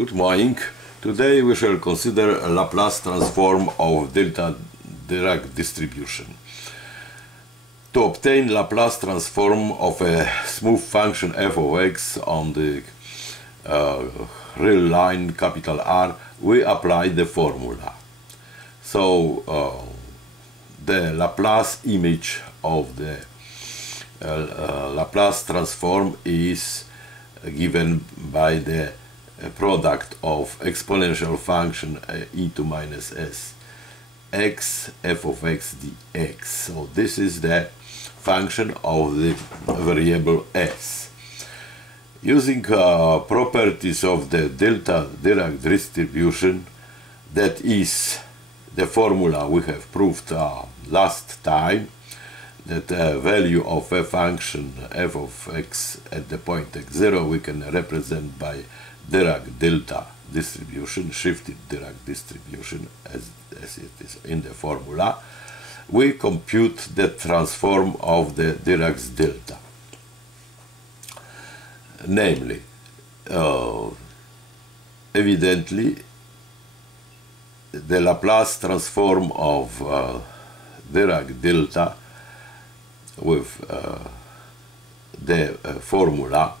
Good morning. Today we shall consider a Laplace transform of delta Dirac distribution. To obtain Laplace transform of a smooth function f of x on the real line capital R, we apply the formula. So the Laplace image of the Laplace transform is given by the product of exponential function e to minus s x f of x dx. So this is the function of the variable s. Using properties of the delta Dirac distribution, that is the formula we have proved last time, that value of a function f of x at the point x0 we can represent by Dirac delta distribution, shifted Dirac distribution as it is in the formula. We compute the transform of the Dirac's delta. Namely, evidently, the Laplace transform of Dirac delta with the formula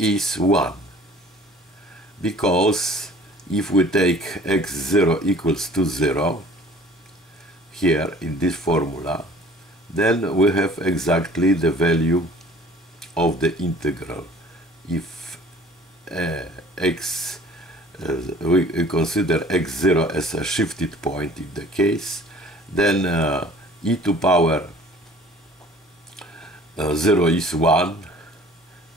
is 1. Because if we take x0 equals to 0 here in this formula, then we have exactly the value of the integral. If we consider x0 as a shifted point in the case, then e to power 0 is 1,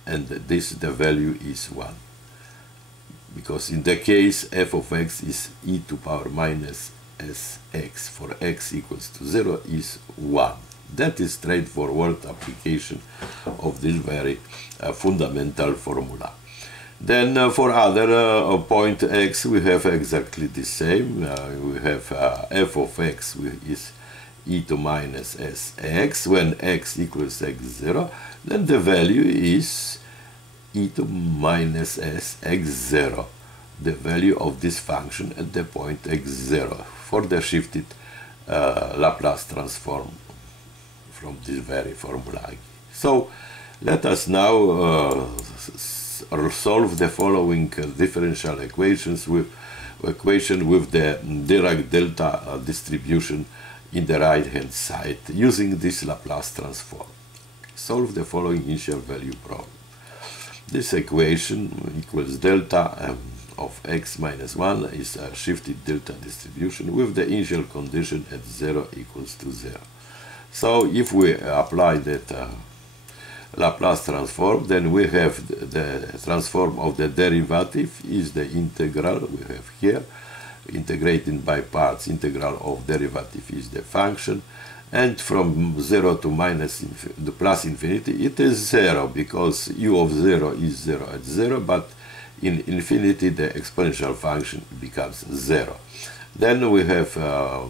and the value is 1. Because in the case f of x is e to power minus sx, for x equals to 0 is 1. That is straightforward application of this very fundamental formula. Then for other point x we have exactly the same. We have f of x is e to minus sx. When x equals x0, then the value is e to minus s x0, the value of this function at the point x0 for the shifted Laplace transform from this very formula. So let us now solve the following differential equations with the Dirac delta distribution in the right hand side using this Laplace transform. Solve the following initial value problem. This equation equals delta of x minus 1 is a shifted delta distribution with the initial condition at 0 equals to 0. So if we apply that Laplace transform, then we have the transform of the derivative is the integral we have here, integrated by parts. Integral of derivative is the function, and from 0 to the plus infinity it is 0, because u of 0 is 0 at 0, but in infinity the exponential function becomes 0. Then we have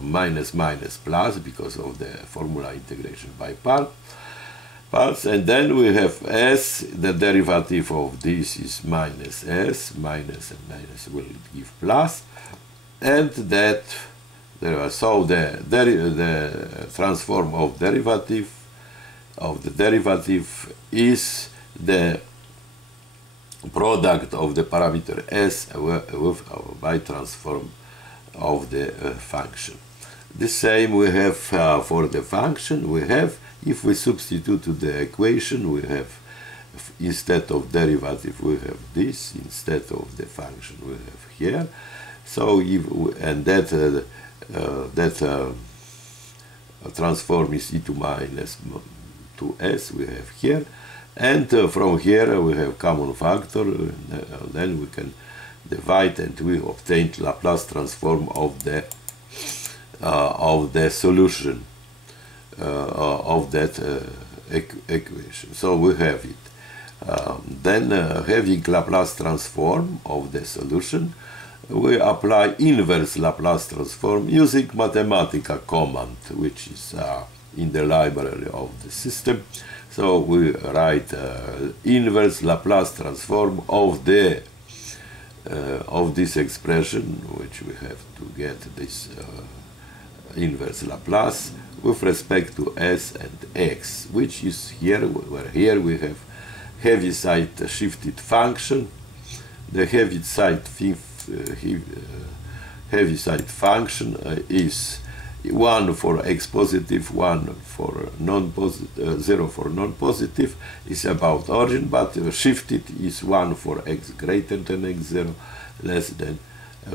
minus minus plus because of the formula integration by parts, and then we have s, the derivative of this is minus s, minus and minus will give plus, and that so the transform of the derivative is the product of the parameter s by transform of the function. The same we have for the function. We have, if we substitute to the equation, we have, instead of derivative we have this, instead of the function we have here. So that transform is e to minus 2s we have here, and from here we have common factor, then we can divide and we obtain Laplace transform of the solution of that equation. So we have it. Then having Laplace transform of the solution, we apply inverse Laplace transform using Mathematica command, which is in the library of the system. So we write inverse Laplace transform of the of this expression, which we have to get this inverse Laplace with respect to s and x, which is here, where here we have Heaviside shifted function. The Heaviside function is 1 for x positive, 1 for non-positive, 0 for non-positive, is about origin, but shifted is 1 for x greater than x0, less than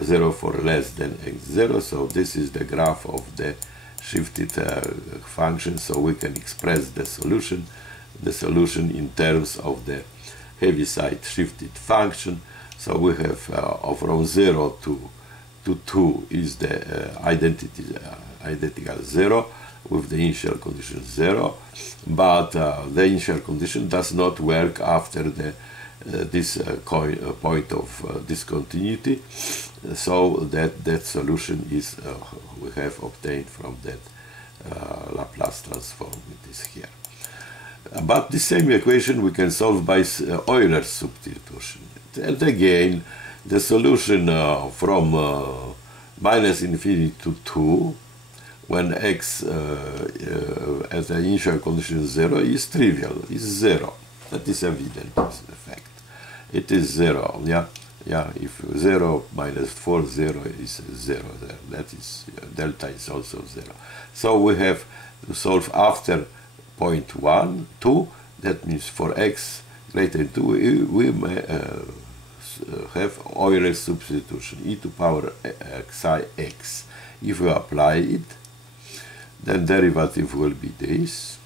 0 for less than x0. So this is the graph of the shifted function, so we can express the solution in terms of the Heaviside shifted function. So we have from 0 to 2 is the identical 0 with the initial condition 0, but the initial condition does not work after this point of discontinuity, so that solution is we have obtained from that Laplace transform. It is here. But the same equation we can solve by Euler's substitution. And again, the solution from minus infinity to 2, when x as the initial condition 0 is trivial, is 0. That is evident, is the fact. It is 0, yeah? Yeah, if 0 minus 4, 0 is 0 there. That is, delta is also 0. So we have to solve after point 1, 2, that means for x greater than 2, we may have Euler's substitution, e to power xi x. If we apply it, then derivative will be this,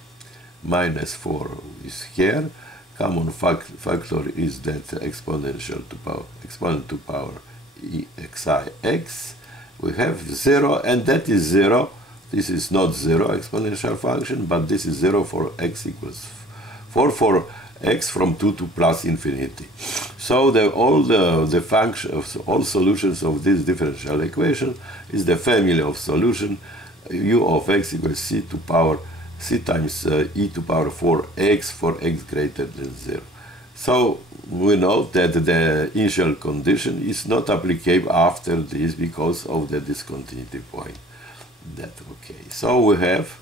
minus 4 is here, common factor is that exponent to power e xi x. We have 0, and that is 0. This is not 0 exponential function, but this is 0 for x equals 4 for x from 2 to plus infinity. So all solutions of this differential equation is the family of solution u of x equals c times e to power 4x for x greater than 0. So we know that the initial condition is not applicable after this because of the discontinuity point. So we have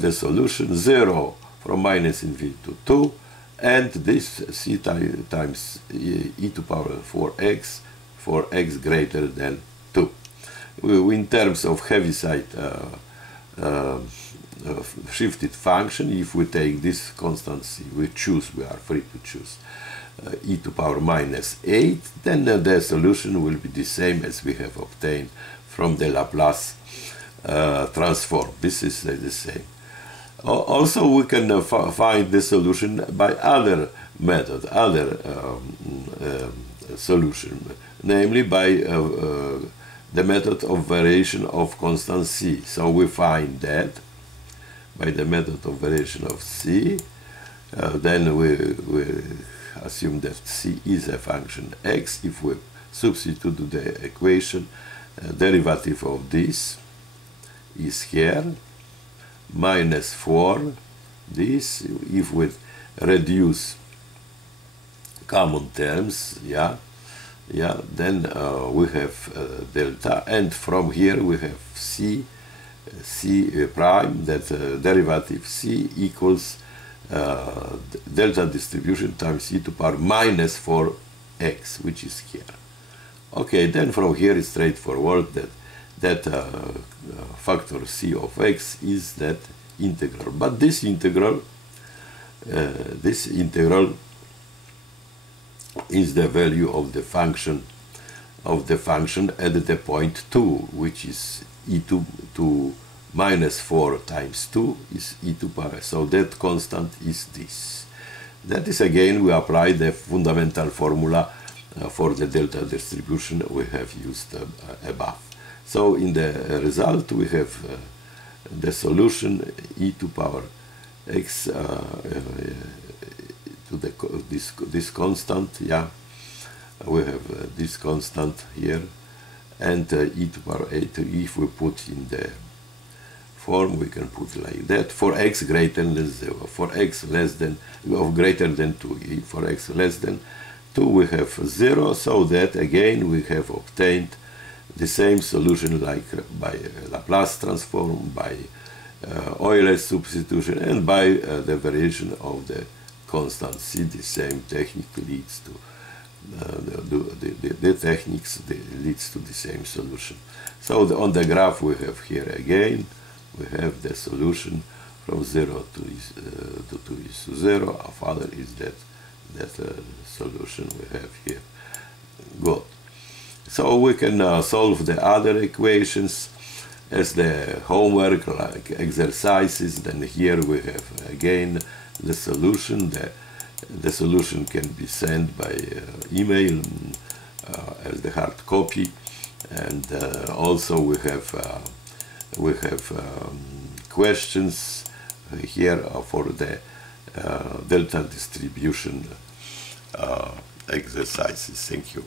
the solution 0 from minus infinity to 2, and this c times e to power 4x for x greater than 2. In terms of Heaviside shifted function, if we take this constancy, we are free to choose e to power minus 8, then the solution will be the same as we have obtained from the Laplace transform. This is the same. Also, we can find the solution by other method, solution, namely by the method of variation of Constancy. So we find that by the method of variation of C, then we assume that C is a function x. If we substitute the equation, derivative of this is here, minus 4, this, if we reduce common terms, then we have delta, and from here we have c prime, that derivative c equals delta distribution times e to power minus 4x, which is here. Okay, then from here it's straightforward that factor c of x is that integral. But this integral is the value of the function at the point 2, which is e to minus 4 times 2 is e to power. So that constant is this. That is, again, we apply the fundamental formula for the delta distribution we have used above. So in the result we have the solution e to power x to this constant, we have this constant here, and e to power 8. If we put in the form, we can put like that for x greater than 0, for x less than greater than 2, for x less than 2 we have 0, so that again we have obtained the same solution like by Laplace transform, by Euler's substitution, and by the variation of the Constancy. The same technique leads to the techniques leads to the same solution. So on the graph we have here again, we have the solution from 0 to 2 is to 0. Our father is that solution we have here. Good. So we can solve the other equations as the homework, like exercises. Then here we have again the solution. The solution can be sent by email as the hard copy, and also we have questions here for the delta distribution exercises. Thank you.